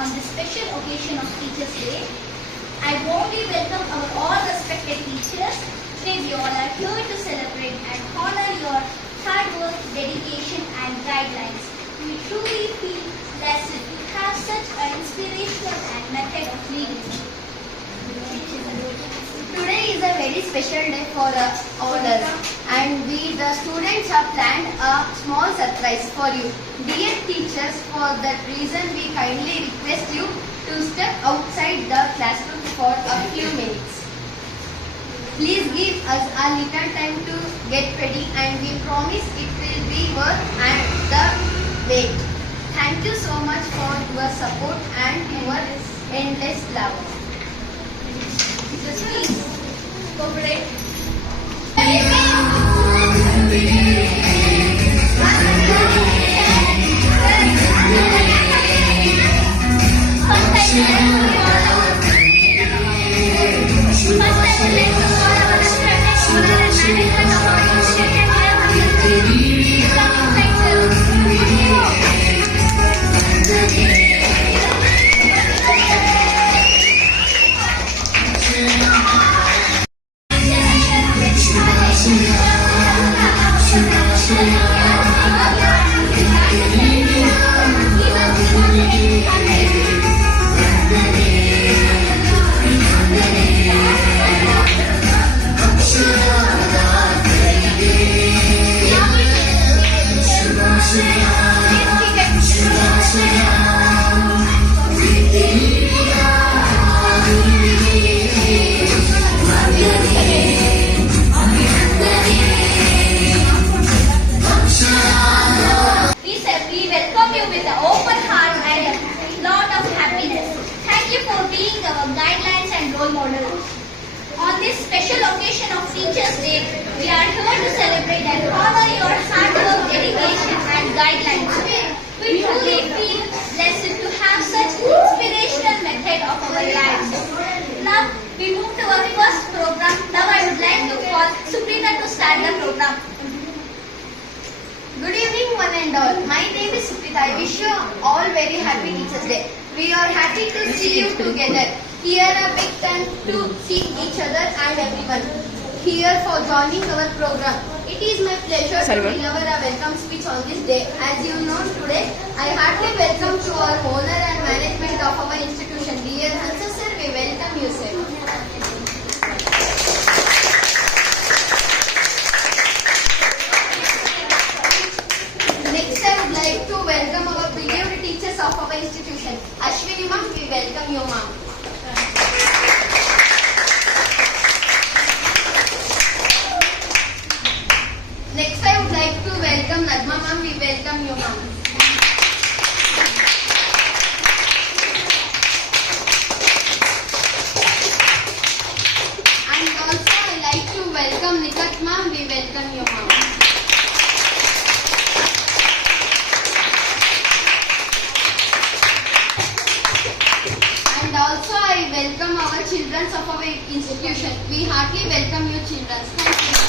on this special occasion of Teachers' Day. I warmly welcome our all respected teachers. Today we all are here to celebrate and honor your hard work, dedication and guidelines. We truly feel blessed to have such an inspirational and method of leading. Today is a very special day for all us, and we the students have planned a small surprise for you. Dear teachers, for that reason we kindly request you to step outside the classroom for a few minutes. Please give us a little time to get ready, and we promise it will be worth the wait. Thank you so much for your support and your endless love. Please cooperate. On this special occasion of Teachers' Day, we are here to celebrate and honor your hard work, dedication and guidelines. We truly feel blessed to have such inspirational method of our lives. Now we move to our first program. Now I would like to call Suprita to start the program. Good evening one and all. My name is Suprita. I wish you all very happy Teachers' Day. We are happy to see you together. Here a big thank to see each other and everyone here for joining our program. It is my pleasure to deliver a welcome speech on this day. As you know today, I heartily welcome to our owner and management of our institution. Dear Hansa sir, we welcome you sir. Next I would like to welcome our beloved teachers of our institution. Ashwini ma'am, we welcome you ma'am. Next I would like to welcome Nadma ma'am, we welcome you ma'am. And also I like to welcome Nikat ma'am, we welcome you ma'am. And also I welcome our children of our institution. We heartily welcome you children. Thank you.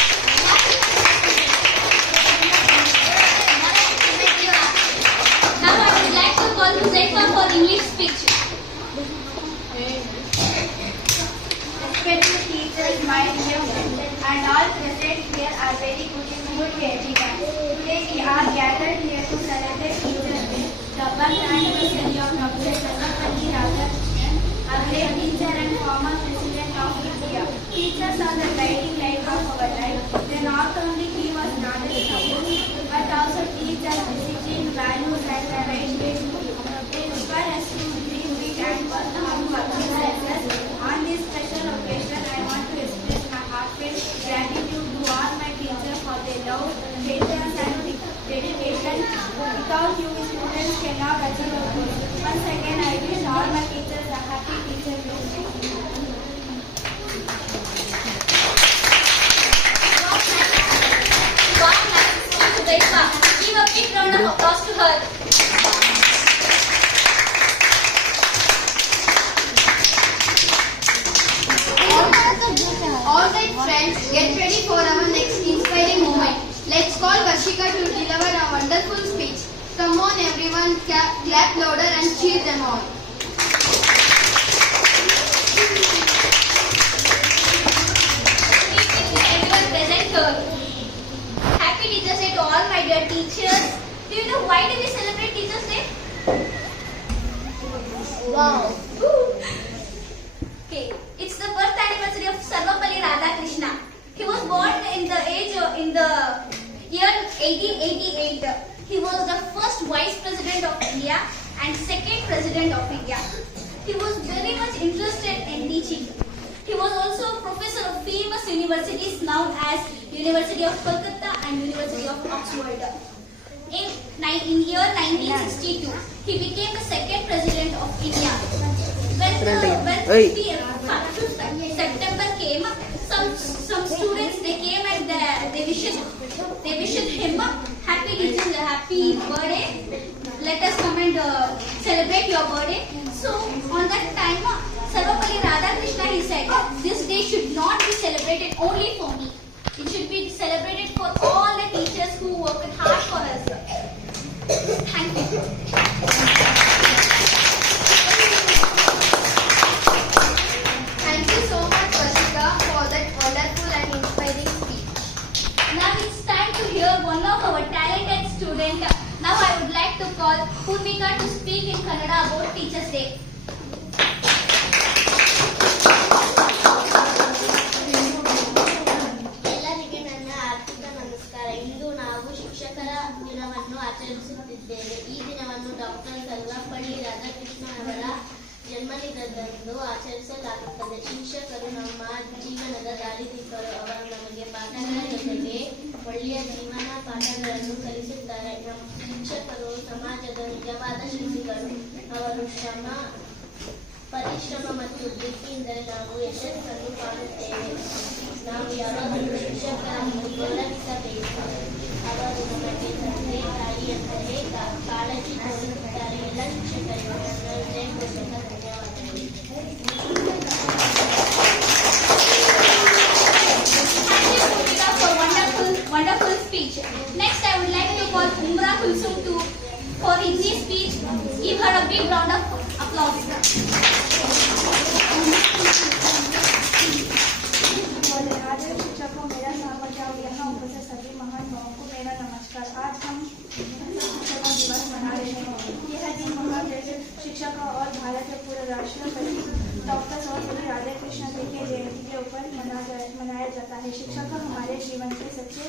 Now I would like to call Huzaifa for English speech. Respected teachers, my dear friends, and all present here are very good to everyone. Today we are gathered here to celebrate Teachers' Day, the birth anniversary of Dr. Sarvapalli Radhakrishnan, a great teacher and former President of India. Teachers are the guiding light of our life. They not only give us knowledge, but also teach us discipline, values, and the right way to live. They inspire us to dream big and work hard for success. On this special occasion, I want to express my heartfelt gratitude to all my teachers for their love, patience, and dedication. Without you, students cannot achieve our goals. Once again, I wish all my teachers a happy Teachers' Day. Huzaifa, give a big round of applause to her. Alright friends, get ready for our next inspiring moment. Let's call Varshika to deliver a wonderful speech. Come on everyone, clap louder and cheer them on. here. Happy Teachers Day to all my dear teachers. Do you know why do we celebrate Teachers Day? Wow. Okay, it's the birth anniversary of Sarvapalli Radhakrishna. He was born in the year 1888. He was the first Vice President of India and second President of India. He was very much interested in teaching. He was also a professor of famous universities known as University of Kolkata and University of Oxford. In year 1962, he became the second President of India. When September came, some students they came and they wished him happy teachers, happy birthday. Let us come and celebrate your birthday. So on that time, Sarvapalli Radhakrishna he said, this day should not be celebrated only for me. It should be celebrated for all the teachers who worked hard for us. Thank you. Thank you so much, Vasika, for that wonderful and inspiring speech. Now it's time to hear one of our talented students. Now I would like to call Purvika to speak in Kannada about Teachers Day. ಎಲ್ಲರಿಗೆ ನನ್ನ ಆರ್ಥಿಕ ನಮಸ್ಕಾರ. ಇಂದು ನಾವು ಶಿಕ್ಷಕರ ದಿನವನ್ನು ಆಚರಿಸುತ್ತಿದ್ದೇವೆ. ಈ ದಿನವನ್ನು doctor Sarvepalli Radhakrishna ಅವರ ಜನ್ಮದಿನದಂದು ಆಚರಿಸಲಾಗುತ್ತದೆ. ಶಿಕ್ಷಕರು ನಮ್ಮ ಜೀವನದ ದಾರಿದೀಪರು. ಅವರು ನಮಗೆ ಪಾಠಗಳ ಜೊತೆಗೆ ಒಳ್ಳೆಯ ಜೀವನ ಪಾಠಗಳನ್ನು ಕಲಿಸುತ್ತಾರೆ. ನಮ್ಮ ಶಿಕ್ಷಕರು ಸಮಾಜದ ನಿಜವಾದ ಶಿಲ್ಪಿಗಳು. ಅವರು ಪರಿಶ್ರಮ ಮತ್ತು ಪ್ರೀತಿಯಿಂದಲೇ ನಾವು ಯಶಸ್ಸನ್ನು ಕಾಣುತ್ತೇವೆ. ನಾವು ಯಾವಾಗಲೂ ಶಿಕ್ಷಕರನ್ನು ಗೌರವಿಸಬೇಕು. ಅವರು ನಮಗೆ ತಂದೆ ತಾಯಿಯಂತೆಯೇ ಕಾಳಜಿ ತೋರಿಸುತ್ತಾರೆ. ಎಲ್ಲ ಶಿಕ್ಷಕರಿಗೂ ನನ್ನ ಹೃದಯಪೂರ್ವಕ ಧನ್ಯವಾದಗಳು. Thank you, Purvika, for wonderful speech. Next, I would like to call Umra Kulsum for Hindi speech. Give her a big round of applause. आदरणीय शिक्षकों, मेरा स्वागत है और यहाँ उपस्थित सभी महान लोगों को मेरा नमस्कार। आज हम शिक्षक दिवस मना रहे हैं। यह दिन महान शिक्षकों और भारत के पूर्व राष्ट्रपति डॉक्टर सर्वपल्ली राधाकृष्ण जी के जयंती के ऊपर मनाया जाता है। शिक्षक हमारे जीवन के सच्चे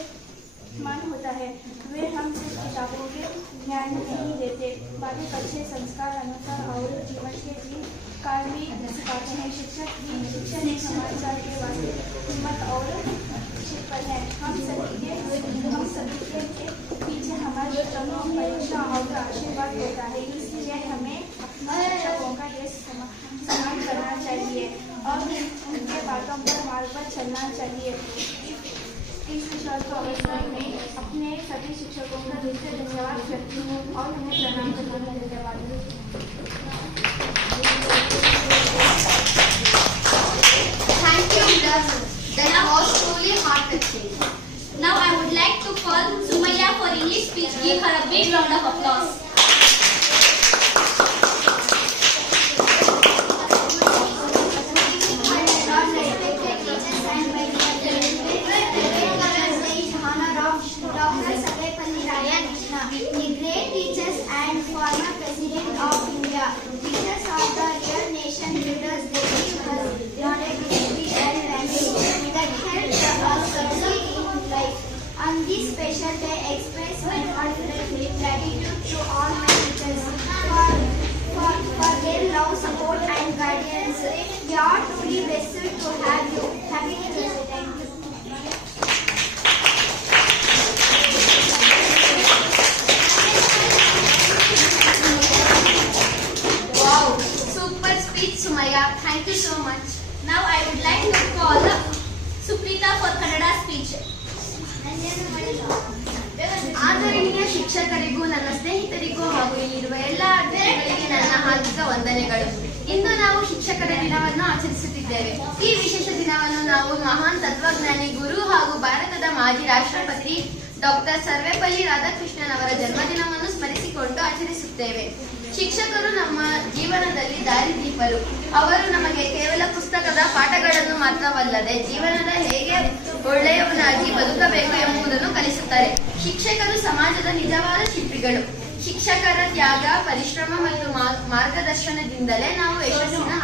मान होता है। वे हम सिर्फ किताबों के ज्ञान नहीं देते, बाकी अच्छे संस्कार अनुसार और जीवन के काल भी सिखाते हैं। शिक्षण एक समाचार के वास्ते हिम्मत और शिक्षण है। हम सभी के पीछे हमारे प्रमुख परीक्षा और आशीर्वाद होता है। इसलिए हमें शिक्षकों का ये सम्मान करना चाहिए और उनके बातों पर मार्ग पर चलना चाहिए। इस विषय को अवसर में अपने सभी शिक्षकों का दिल से धन्यवाद करती हूँ और उन्हें प्रणाम करने में धन्यवाद। Thank you, that was truly heart-touching. Now I would like to call Sumaya for English speech. Give her a big round of applause. Dr. Sarvapalli Radhakrishna, the great teachers and former President of India. Teachers are the real nation builders. They give us knowledge, history and values that help us succeed in life. On this special day, I express my heartfelt gratitude to all my teachers for their love, support and guidance. We are truly blessed to have you. Happy Teachers Day. Thank you. Wow, super speech, Sumaya. Thank you so much. Now I would like to call Suprita for Kannada speech. ಆದರಣೀಯ ಶಿಕ್ಷಕರಿಗೂ ನನ್ನ ಸ್ನೇಹಿತರಿಗೂ ಹಾಗೂ ಇಲ್ಲಿರುವ ಎಲ್ಲ ಅತಿಥಿಗಳಿಗೆ ನನ್ನ ಹಾರ್ದಿಕ ವಂದನೆಗಳು. ಇಂದು ನಾವು ಶಿಕ್ಷಕರ ದಿನವನ್ನು ಆಚರಿಸುತ್ತಿದ್ದೇವೆ. ಈ ವಿಶೇಷ ದಿನವನ್ನು ನಾವು ಮಹಾನ್ ತತ್ವಜ್ಞಾನಿ, ಗುರು ಹಾಗೂ ಭಾರತದ ಮಾಜಿ ರಾಷ್ಟ್ರಪತಿ ಡಾಕ್ಟರ್ ಸರ್ವಪಲ್ಲಿ ರಾಧಾಕೃಷ್ಣನ್ ಅವರ ಜನ್ಮದಿನವನ್ನು ಸ್ಮರಿಸಿಕೊಂಡು ಆಚರಿಸುತ್ತೇವೆ. ಶಿಕ್ಷಕರು ನಮ್ಮ ಜೀವನದಲ್ಲಿ ದಾರಿದೀಪರು. ಅವರು ನಮಗೆ ಕೇವಲ ಪುಸ್ತಕದ ಪಾಠಗಳನ್ನು ಮಾತ್ರವಲ್ಲದೆ ಜೀವನದ ಹೇಗೆ ಒಳ್ಳೆಯವನಾಗಿ ಬದುಕಬೇಕು ಎಂಬುದನ್ನು ಕಲಿಸುತ್ತಾರೆ. ಶಿಕ್ಷಕರು ಸಮಾಜದ ನಿಜವಾದ ಶಿಲ್ಪಿಗಳು. ಶಿಕ್ಷಕರ ತ್ಯಾಗ, ಪರಿಶ್ರಮ ಮತ್ತು ಮಾರ್ಗದರ್ಶನದಿಂದಲೇ ನಾವು ಯಶಸ್ಸಿನ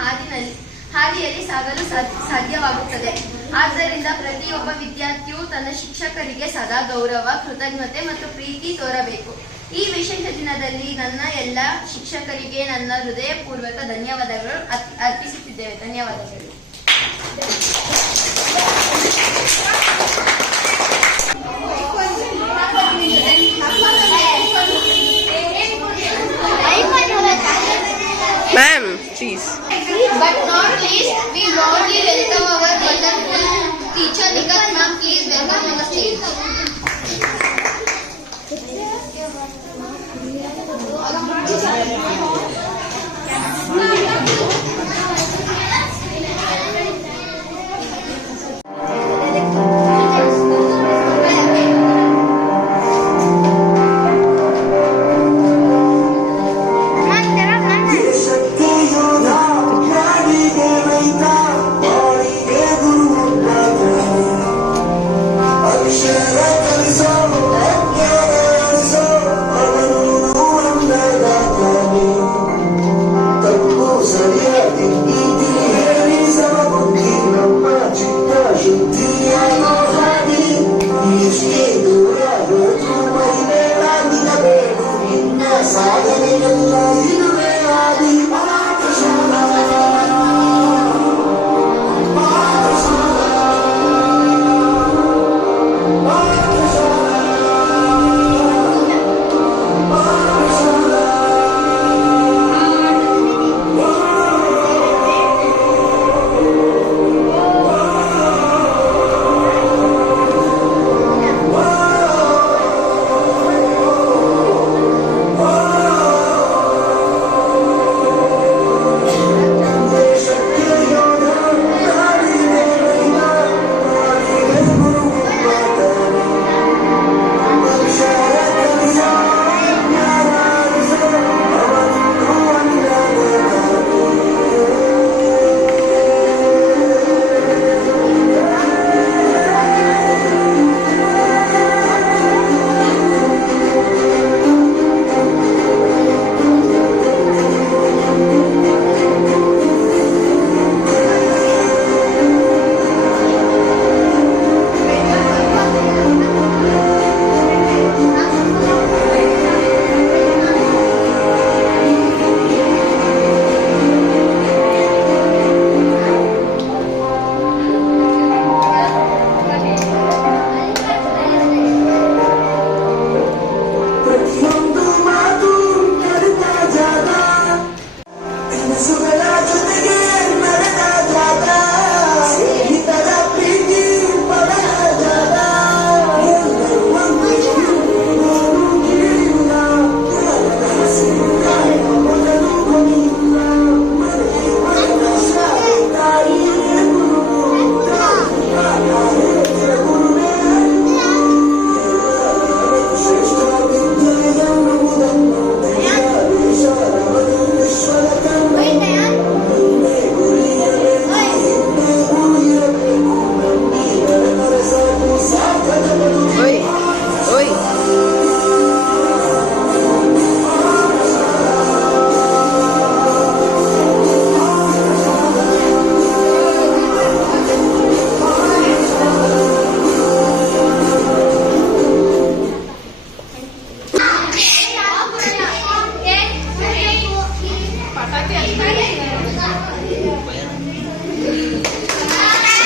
ಹಾದಿಯಲ್ಲಿ ಸಾಗಲು ಸಾಧ್ಯವಾಗುತ್ತದೆ. ಆದ್ದರಿಂದ ಪ್ರತಿಯೊಬ್ಬ ವಿದ್ಯಾರ್ಥಿಯು ತನ್ನ ಶಿಕ್ಷಕರಿಗೆ ಸದಾ ಗೌರವ, ಕೃತಜ್ಞತೆ ಮತ್ತು ಪ್ರೀತಿ ತೋರಬೇಕು. ಈ ವಿಶೇಷ ದಿನದಲ್ಲಿ ನನ್ನ ಎಲ್ಲ ಶಿಕ್ಷಕರಿಗೆ ನನ್ನ ಹೃದಯಪೂರ್ವಕ ಧನ್ಯವಾದಗಳು ಅರ್ಪಿಸುತ್ತಿದ್ದೇವೆ. ಧನ್ಯವಾದಗಳು. Ma'am, please. But not least, we warmly welcome our wonderful teacher Nikat ma'am. Please welcome on the stage.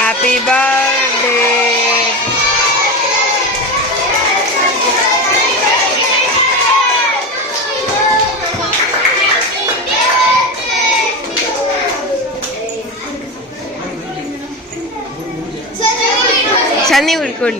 Happy birthday. Chani will call